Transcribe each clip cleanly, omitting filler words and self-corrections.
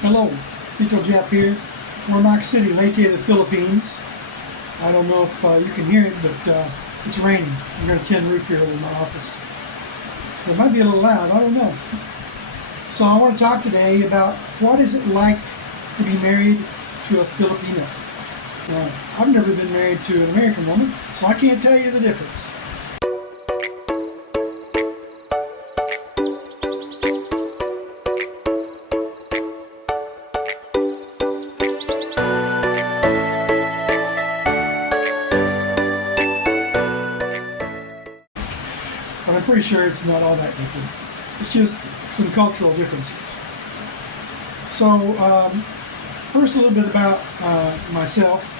Hello, Tito Jeff here. We're in Mac City, Leyte, the Philippines. I don't know if you can hear it, but it's raining. I've got a tin roof here over my office. So it might be a little loud, I don't know. So I want to talk today about what is it like to be married to a Filipina. I've never been married to an American woman, so I can't tell you the difference. But I'm pretty sure it's not all that different. It's just some cultural differences. So, first a little bit about myself.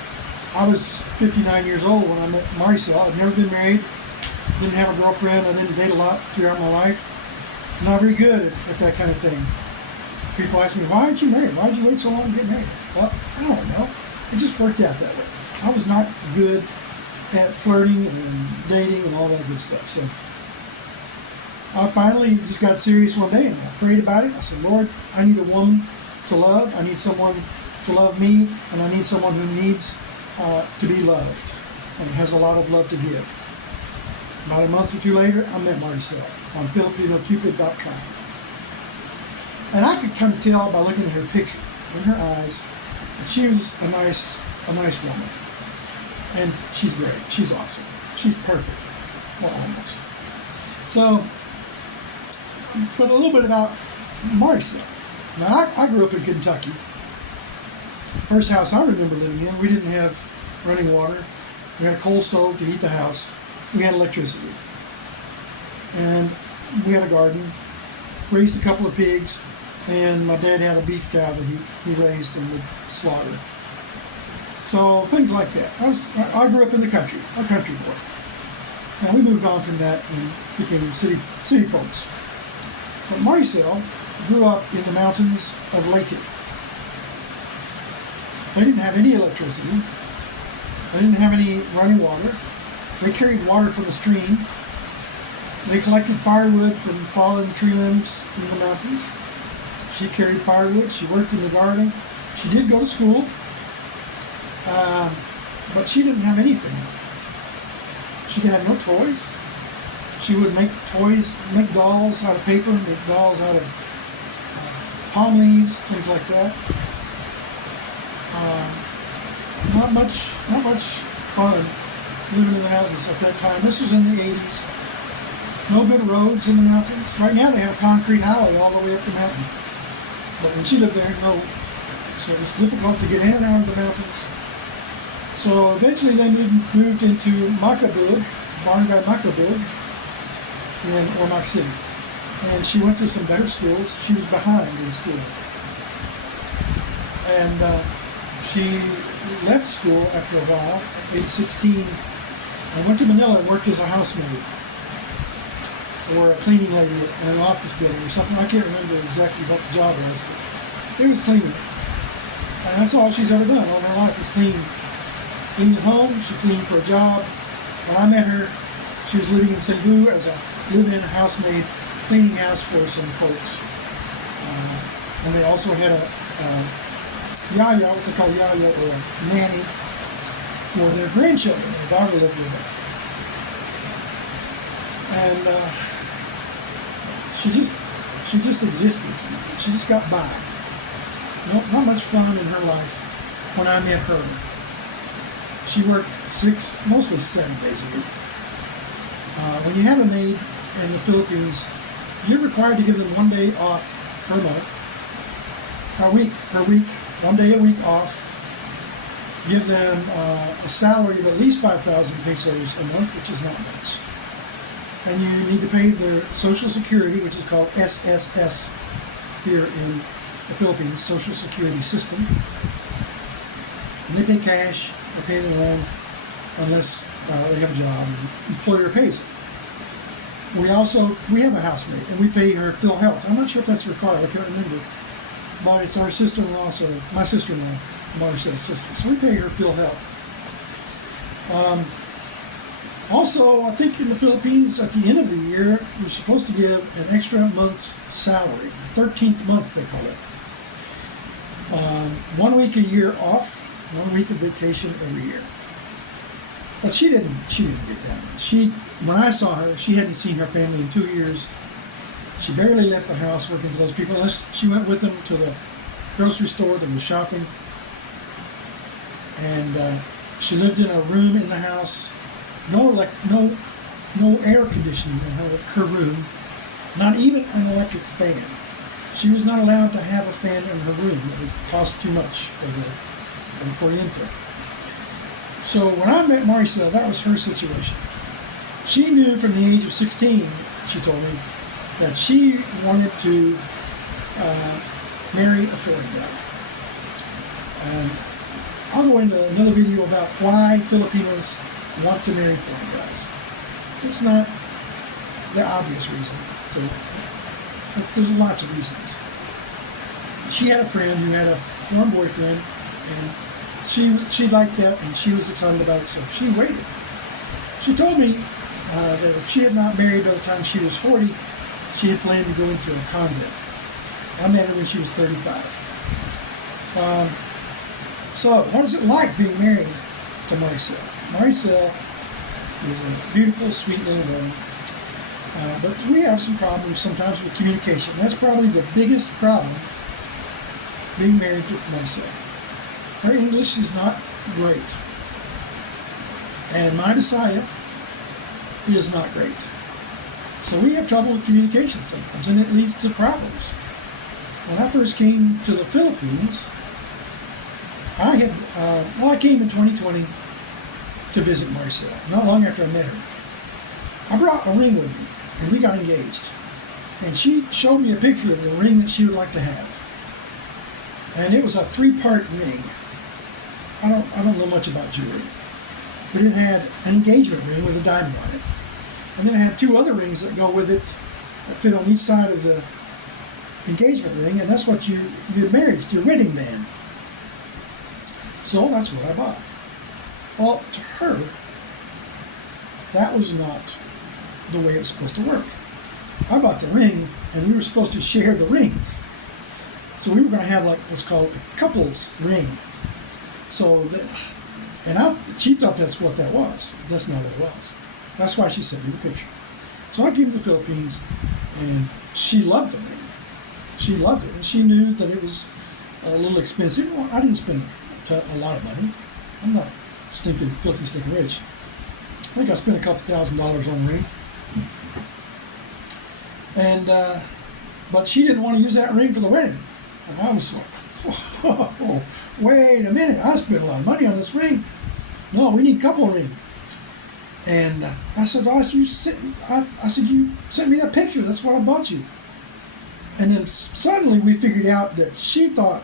I was 59 years old when I met Maricel. I'd never been married, didn't have a girlfriend, I didn't date a lot throughout my life. Not very good at that kind of thing. People ask me, why aren't you married? Why did you wait so long to get married? Well, I don't know. It just worked out that way. I was not good at flirting and dating and all that good stuff. So I finally just got serious one day and I prayed about it. I said, Lord, I need a woman to love. I need someone to love me, and I need someone who needs to be loved and has a lot of love to give. About a month or two later, I met Maricel on FilipinoCupid.com. And I could kind of tell by looking at her picture in her eyes that she was a nice woman. And she's great. She's awesome. She's perfect. Well, almost. So, but a little bit about Maricel. Now, I grew up in Kentucky. First house I remember living in, we didn't have running water. We had a coal stove to heat the house. We had electricity. And we had a garden. Raised a couple of pigs. And my dad had a beef cow that he raised and would slaughter. So things like that. I grew up in the country, a country boy. Now we moved on from that and became city folks. But Maricel grew up in the mountains of Leyte. They didn't have any electricity. They didn't have any running water. They carried water from the stream. They collected firewood from fallen tree limbs in the mountains. She carried firewood. She worked in the garden. She did go to school, but she didn't have anything. She had no toys. She would make toys, make dolls out of paper, make dolls out of palm leaves, things like that. Not much fun living in the mountains at that time. This was in the 80s. No good roads in the mountains. Right now they have a concrete highway all the way up the mountain. But when she lived there, no. So it was difficult to get in and out of the mountains. So eventually they moved into Macabug, Barangay Macabug, in Ormac City. And she went to some better schools. She was behind in school. And she left school after a while, at age 16, and went to Manila and worked as a housemaid or a cleaning lady in an office building or something. I can't remember exactly what the job was, but it was cleaning. And that's all she's ever done all her life is clean. Cleaned at home, she cleaned for a job. When I met her, she was living in Cebu as a live-in housemaid, cleaning house for some folks. And they also had a yaya, what they call yaya, or a nanny for their grandchildren. Their daughter lived with them. And she just existed. She just got by. Not much fun in her life when I met her. She worked mostly 7 days a week. When you have a maid in the Philippines, you're required to give them 1 day off per month, per week, 1 day a week off. Give them a salary of at least 5,000 pesos a month, which is not much. And you need to pay their Social Security, which is called SSS here in the Philippines, Social Security System. And they pay cash, they pay their own, unless they have a job and the employer pays it. We have a housemaid, and we pay her PhilHealth. I'm not sure if that's required, I can't remember. But it's our sister-in-law, so my sister-in-law, Marcel's sister. So we pay her PhilHealth. Also, I think in the Philippines, at the end of the year, you're supposed to give an extra month's salary, 13th month they call it. 1 week a year off, 1 week of vacation every year. But she didn't get that much. When I saw her, she hadn't seen her family in 2 years. She barely left the house working for those people unless she went with them to the grocery store to go shopping. And she lived in a room in the house, no air conditioning in her room, not even an electric fan. She was not allowed to have a fan in her room. It would cost too much for the corriente. So when I met Maricel, that was her situation. She knew from the age of 16, she told me, that she wanted to marry a foreign guy. I'll go into another video about why Filipinos want to marry foreign guys. It's not the obvious reason. So there's lots of reasons. She had a friend who had a foreign boyfriend, and she liked that, and she was excited about it, so she waited. She told me that if she had not married by the time she was 40, she had planned to go into a convent. I met her when she was 35. So what is it like being married to Maricel? Maricel is a beautiful, sweet little woman. But we have some problems sometimes with communication. That's probably the biggest problem being married to Maricel. Her English is not great. And my Messiah is not great. So we have trouble with communication sometimes, and it leads to problems. When I first came to the Philippines, I came in 2020 to visit Maricel, not long after I met her. I brought a ring with me, and we got engaged. And she showed me a picture of the ring that she would like to have. And it was a 3-part ring. I don't know much about jewelry, but it had an engagement ring with a diamond on it. And then it had 2 other rings that go with it that fit on each side of the engagement ring, and that's what your marriage, your wedding band. So that's what I bought. Well, to her, that was not the way it was supposed to work. I bought the ring, and we were supposed to share the rings. So we were going to have like what's called a couple's ring. She thought that's what that was. That's not what it was. That's why she sent me the picture. So I came to the Philippines, and she loved the ring. She loved it, and she knew that it was a little expensive. Well, I didn't spend a lot of money. I'm not filthy stinking rich. I think I spent a couple $1,000 on a ring. And but she didn't want to use that ring for the wedding. And I was like, whoa, wait a minute, I spent a lot of money on this ring. No, we need a couple ring. And I said, you sent me that picture. That's what I bought you. And then suddenly we figured out that she thought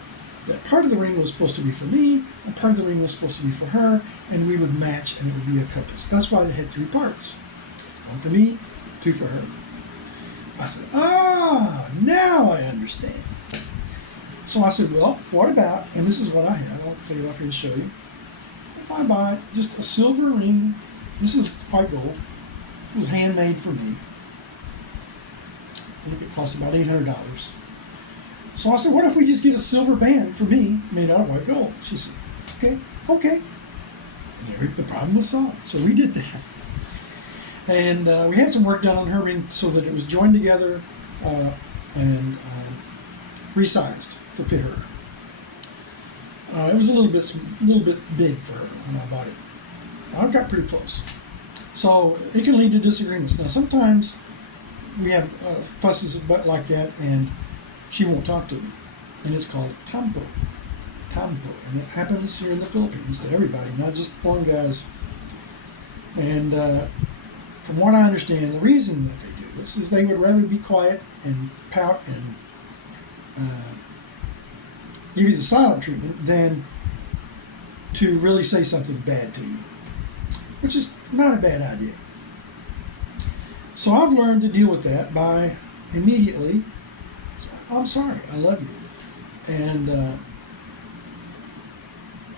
that part of the ring was supposed to be for me, and part of the ring was supposed to be for her, and we would match, and it would be a couple. That's why they had 3 parts. 1 for me, 2 for her. I said, now I understand. So I said, well, what about, and this is what I have, I'll take it off here and show you. If I buy just a silver ring, this is white gold, it was handmade for me. I think it cost about $800. So I said, what if we just get a silver band for me made out of white gold? She said, okay. And the problem was solved. So we did that. And we had some work done on her ring so that it was joined together and resized to fit her. It was a little bit big for her when I bought it. I got pretty close. So it can lead to disagreements. Now sometimes we have fusses like that, and she won't talk to me. And it's called tampo. And it happens here in the Philippines to everybody, not just foreign guys. And from what I understand, the reason that they do this is they would rather be quiet and pout and give you the silent treatment than to really say something bad to you, which is not a bad idea. So I've learned to deal with that by immediately, I'm sorry, I love you. And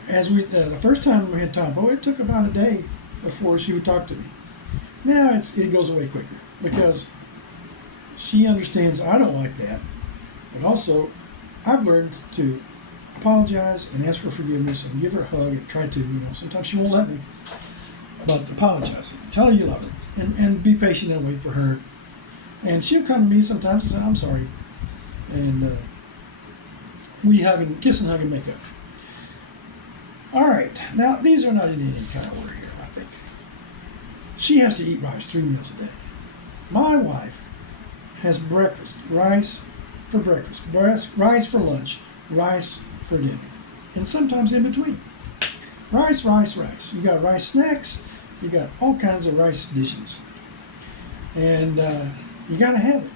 the first time we had Tampo, it took about a day before she would talk to me. Now it goes away quicker because she understands I don't like that, but also I've learned to apologize and ask for forgiveness and give her a hug and try to, sometimes she won't let me, but apologize. Tell her you love her and be patient and wait for her. And she'll come to me sometimes and say, I'm sorry. And we hug and kiss and hug and make up. All right. Now, these are not in any kind of order here, I think. She has to eat rice 3 meals a day. My wife has breakfast, rice for breakfast, rice for lunch, rice for dinner, and sometimes in between. Rice, rice, rice. You got rice snacks, you got all kinds of rice dishes. And you got to have it.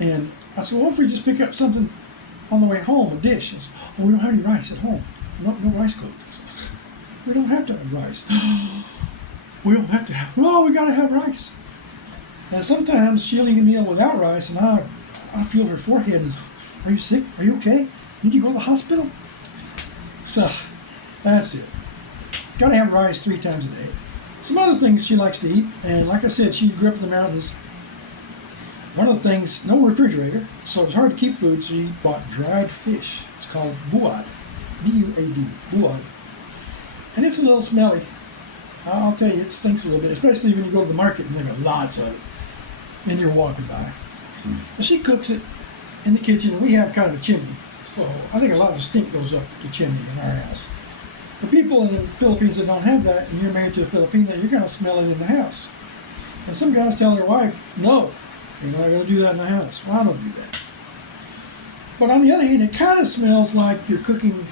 And I said, well, if we just pick up something on the way home, a dish. Said, oh, we don't have any rice at home. No rice cooked. We don't have to have rice. We don't have to have, no, we got to have rice. And sometimes she'll eat a meal without rice, and I feel her forehead. Are you sick? Are you okay? Need you go to the hospital? So, that's it. Got to have rice 3 times a day. Some other things she likes to eat, and like I said, she grew up in the mountains. One of the things, no refrigerator, so it's hard to keep food, so she bought dried fish. It's called buad, B-U-A-D, buad. And it's a little smelly. I'll tell you, it stinks a little bit, especially when you go to the market and they got lots of it, and you're walking by. But she cooks it in the kitchen. We have kind of a chimney, so I think a lot of the stink goes up the chimney in our house. For people in the Philippines that don't have that, and you're married to a Filipina, you're going to smell it in the house. And some guys tell their wife, no, you're not going to do that in the house. Well, I don't do that. But on the other hand, it kind of smells like you're cooking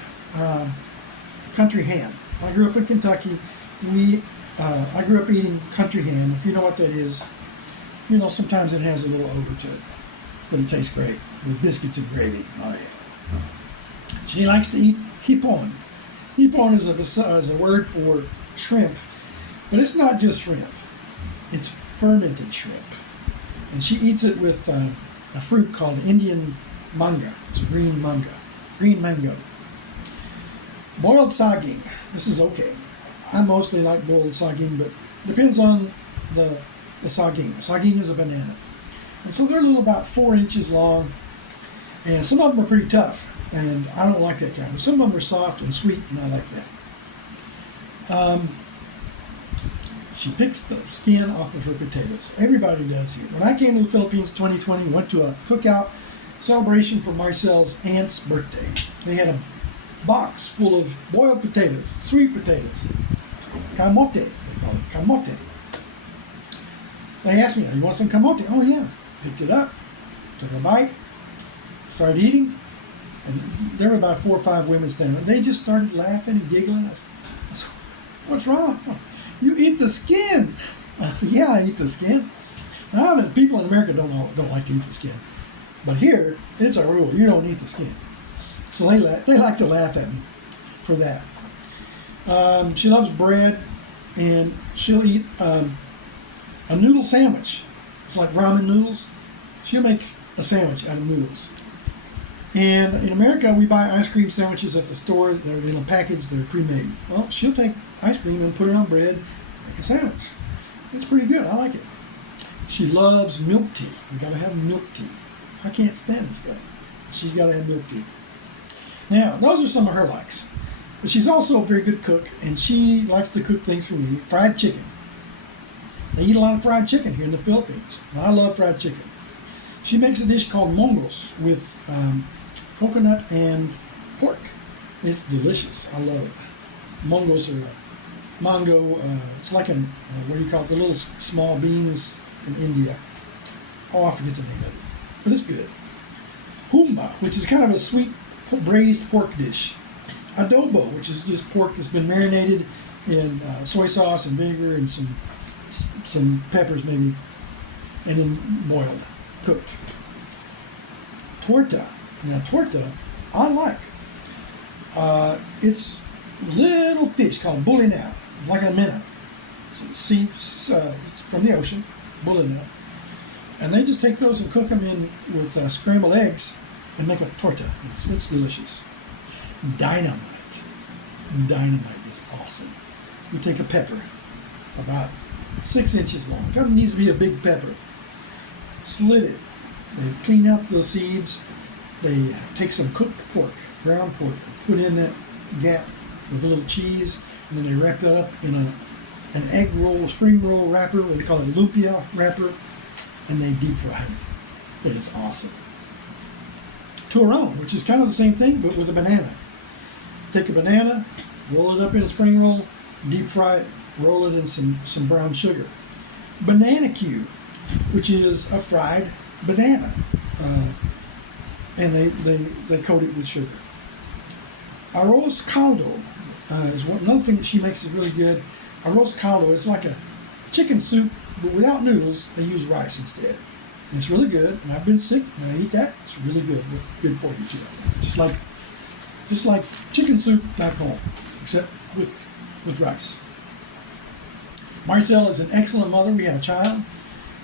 country ham. I grew up in Kentucky. I grew up eating country ham. If you know what that is, sometimes it has a little odor to it, but it tastes great with biscuits and gravy. Oh yeah. She likes to eat hipon. Hipon is a word for shrimp, but it's not just shrimp. It's fermented shrimp, and she eats it with a fruit called Indian manga. It's a green mango. Boiled saging. This is okay. I mostly like boiled saging, but depends on the saging. Saging is a banana. And so they're about 4 inches long, and some of them are pretty tough, and I don't like that kind. But some of them are soft and sweet, and I like that. She picks the skin off of her potatoes. Everybody does here. When I came to the Philippines 2020, went to a cookout celebration for Marcel's aunt's birthday. They had a box full of boiled potatoes, sweet potatoes. Kamote, they call it, kamote. They asked me, you want some kamote? Oh yeah. Picked it up, took a bite, started eating, and there were about 4 or 5 women standing there. They just started laughing and giggling. I said, what's wrong? You eat the skin. I said, yeah, I eat the skin. Now, people in America don't like to eat the skin. But here, it's a rule. You don't eat the skin. So they like to laugh at me for that. She loves bread, and she'll eat a noodle sandwich. It's like ramen noodles. She'll make a sandwich out of noodles. And in America, we buy ice cream sandwiches at the store. They're in a package. They're pre-made. Well, she'll take ice cream and put it on bread, make a sandwich. It's pretty good. I like it. She loves milk tea. You got to have milk tea. I can't stand this stuff. She's got to have milk tea. Now, those are some of her likes. But she's also a very good cook, and she likes to cook things for me. Fried chicken. They eat a lot of fried chicken here in the Philippines. And I love fried chicken. She makes a dish called mongos with coconut and pork. It's delicious. I love it. Mongos are mango. It's like what do you call it? The little small beans from India. Oh, I forget the name of it. But it's good. Humba, which is kind of a sweet braised pork dish. Adobo, which is just pork that's been marinated in soy sauce and vinegar and some peppers maybe, and then boiled, cooked. Torta. Now torta, I like. It's little fish called bulinao, like a minnow. It's from the ocean, bulinao. And they just take those and cook them in with scrambled eggs and make a torta. It's delicious. Dynamite. Dynamite is awesome. You take a pepper, about 6 inches long. It needs to be a big pepper. Slit it. They clean out the seeds. They take some cooked pork, ground pork, put in that gap with a little cheese, and then they wrap that up in an egg roll, spring roll wrapper, what they call it lumpia wrapper, and they deep fry it. It is awesome. Turon, which is kind of the same thing, but with a banana. Take a banana, roll it up in a spring roll, deep fry it, roll it in some brown sugar. Banana Q, which is a fried banana, and they coat it with sugar. Arroz caldo is another thing that she makes is really good. Arroz caldo is like a chicken soup, but without noodles. They use rice instead. And it's really good, and I've been sick, and I eat that. It's really good for you too. Just like chicken soup back home, except with rice. Marcel is an excellent mother. We have a child,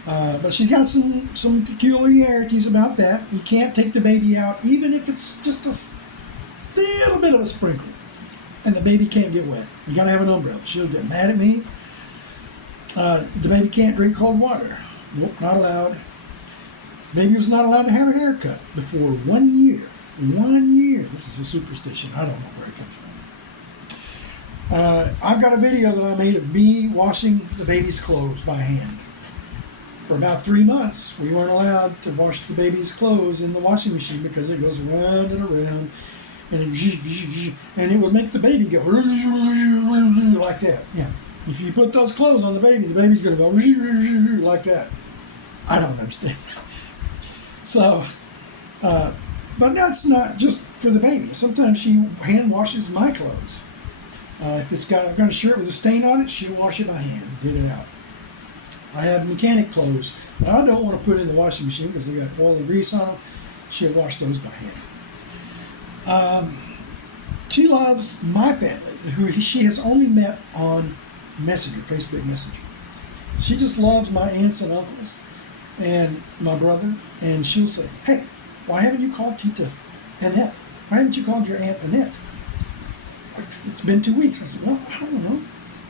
but she's got some peculiarities about that. You can't take the baby out, even if it's just a little bit of a sprinkle, and the baby can't get wet. You gotta have an umbrella. She'll get mad at me. The baby can't drink cold water. Nope, not allowed. Baby was not allowed to have an haircut before 1 year. 1 year. This is a superstition. I don't know where it comes from. I've got a video that I made of me washing the baby's clothes by hand. For about 3 months, we weren't allowed to wash the baby's clothes in the washing machine because it goes around and around, and it would make the baby go like that. Yeah. If you put those clothes on the baby's going to go like that. I don't understand. So, but that's not just for the baby. Sometimes she hand washes my clothes. If I've got a shirt with a stain on it, she'll wash it by hand, get it out. I have mechanic clothes that I don't want to put in the washing machine because they got oil and grease on them. She'll wash those by hand. She loves my family, who she has only met on Messenger, Facebook Messenger. She just loves my aunts and uncles and my brother, and she'll say, "Hey, why haven't you called Tita Annette? Why haven't you called your Aunt Annette? It's been 2 weeks." I said, "Well, I don't know,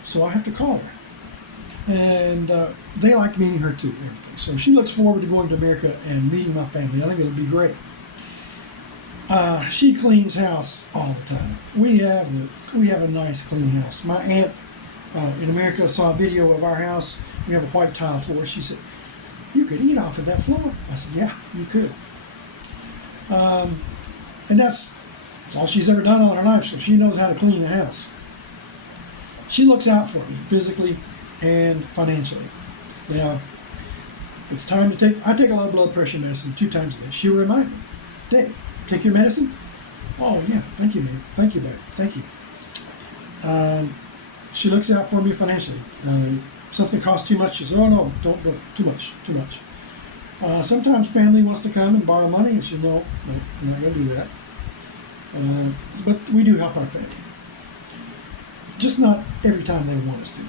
so I have to call her." And they like meeting her too, and everything. So she looks forward to going to America and meeting my family. I think it'll be great. She cleans house all the time. We have a nice clean house. My aunt in America saw a video of our house. We have a white tile floor. She said, "You could eat off of that floor." I said, "Yeah, you could." And that's all she's ever done all her life, so she knows how to clean the house. She looks out for me physically and financially. Now, it's time to I take a lot of blood pressure medicine 2 times a day. She'll remind me, "Dave, take your medicine?" "Oh, yeah, thank you, man. Thank you, babe. Thank you." She looks out for me financially. Something costs too much, she says, "Oh, no, don't do it. Too much. Sometimes family wants to come and borrow money, and she says, no, I'm not going to do that. But we do help our family. Just not every time they want us to.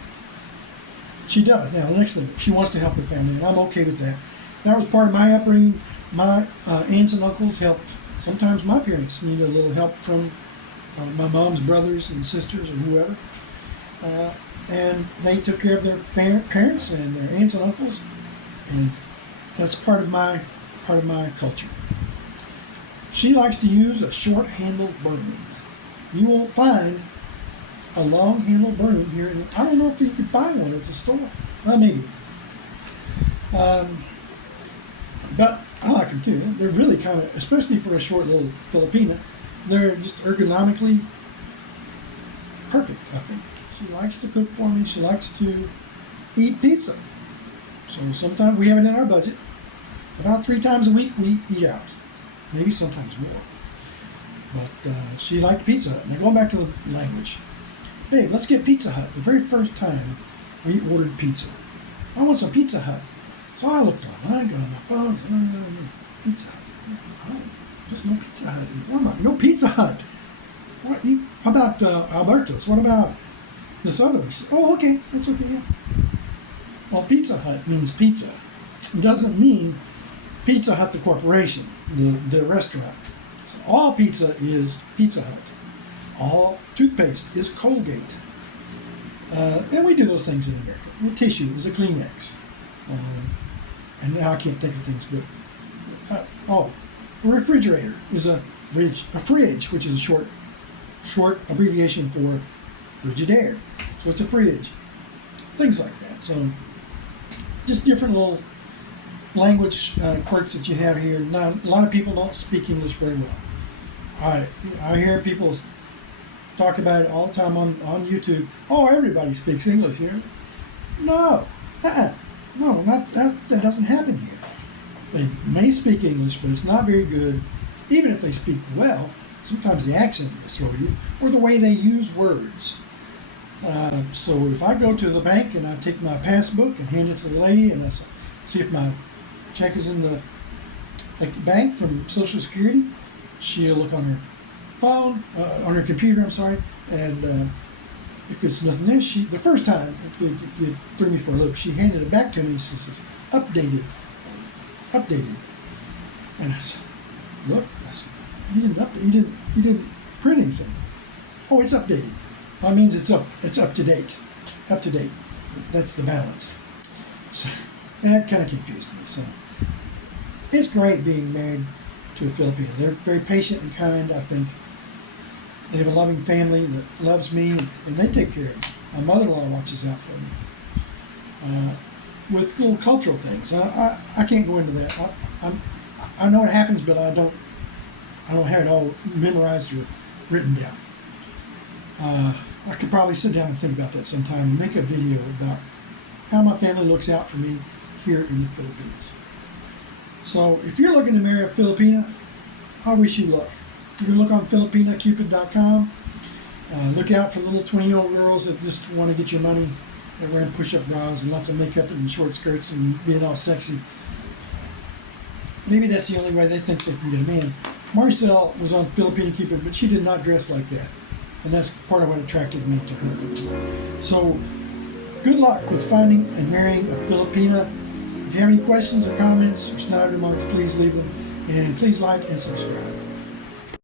She does. Now, the next thing, she wants to help her family, and I'm okay with that. That was part of my upbringing. My aunts and uncles helped. Sometimes my parents needed a little help from my mom's brothers and sisters or whoever. And they took care of their parents and their aunts and uncles, and that's part of my culture. She likes to use a short-handled broom. You won't find a long-handled broom here. I don't know if you could buy one at the store. Well, maybe. But I like them too. They're really kind of, especially for a short little Filipina, they're just ergonomically perfect, I think. She likes to cook for me. She likes to eat pizza. So sometimes we have it in our budget. About 3 times a week we eat out. Maybe sometimes more. But she liked Pizza Hut. Now going back to the language. "Babe, let's get Pizza Hut." The very first time we ordered pizza. "I want some Pizza Hut." So I looked online, got on my phone. Pizza Hut. Oh, just no Pizza Hut. No Pizza Hut. How about Alberto's? What about this other one? "Oh, okay. That's okay, yeah." Well, Pizza Hut means pizza. It doesn't mean Pizza Hut, the corporation, the restaurant. So all pizza is Pizza Hut. All toothpaste is Colgate. And we do those things in America. And tissue is a Kleenex. And now I can't think of things, but a refrigerator is a fridge, which is a short abbreviation for Frigidaire. So it's a fridge. Things like that. So just different little language quirks that you have here. Now, a lot of people don't speak English very well. I hear people talk about it all the time on YouTube. Oh, everybody speaks English here. No, no, not that doesn't happen here. They may speak English, but it's not very good. Even if they speak well, sometimes the accent will throw you, or the way they use words. So if I go to the bank and I take my passbook and hand it to the lady and I see if my check is in the bank from Social Security, she'll look on her phone, on her computer, I'm sorry, and if it's nothing there, the first time it threw me for a loop. She handed it back to me and she says, updated. And I said, look, I said, you didn't update, you didn't print anything. Oh, it's updated. Well, it means it's up to date. Up to date. That's the balance. So that kind of confused me. So it's great being married to a Filipino. They're very patient and kind, I think. They have a loving family that loves me, and they take care of me. My mother-in-law watches out for me. With little cultural things. I can't go into that. I know it happens, but I don't have it all memorized or written down. I could probably sit down and think about that sometime and make a video about how my family looks out for me here in the Philippines. So if you're looking to marry a Filipina, I wish you luck. You can look on FilipinaCupid.com. Look out for little 20-year-old girls that just want to get your money. They're wearing push-up bras and lots of makeup and short skirts and being all sexy. Maybe that's the only way they think they can get a man. Marcel was on Filipina Cupid, but she did not dress like that. And that's part of what attracted me to her. So, good luck with finding and marrying a Filipina. If you have any questions or comments or snide remarks, please leave them. And please like and subscribe.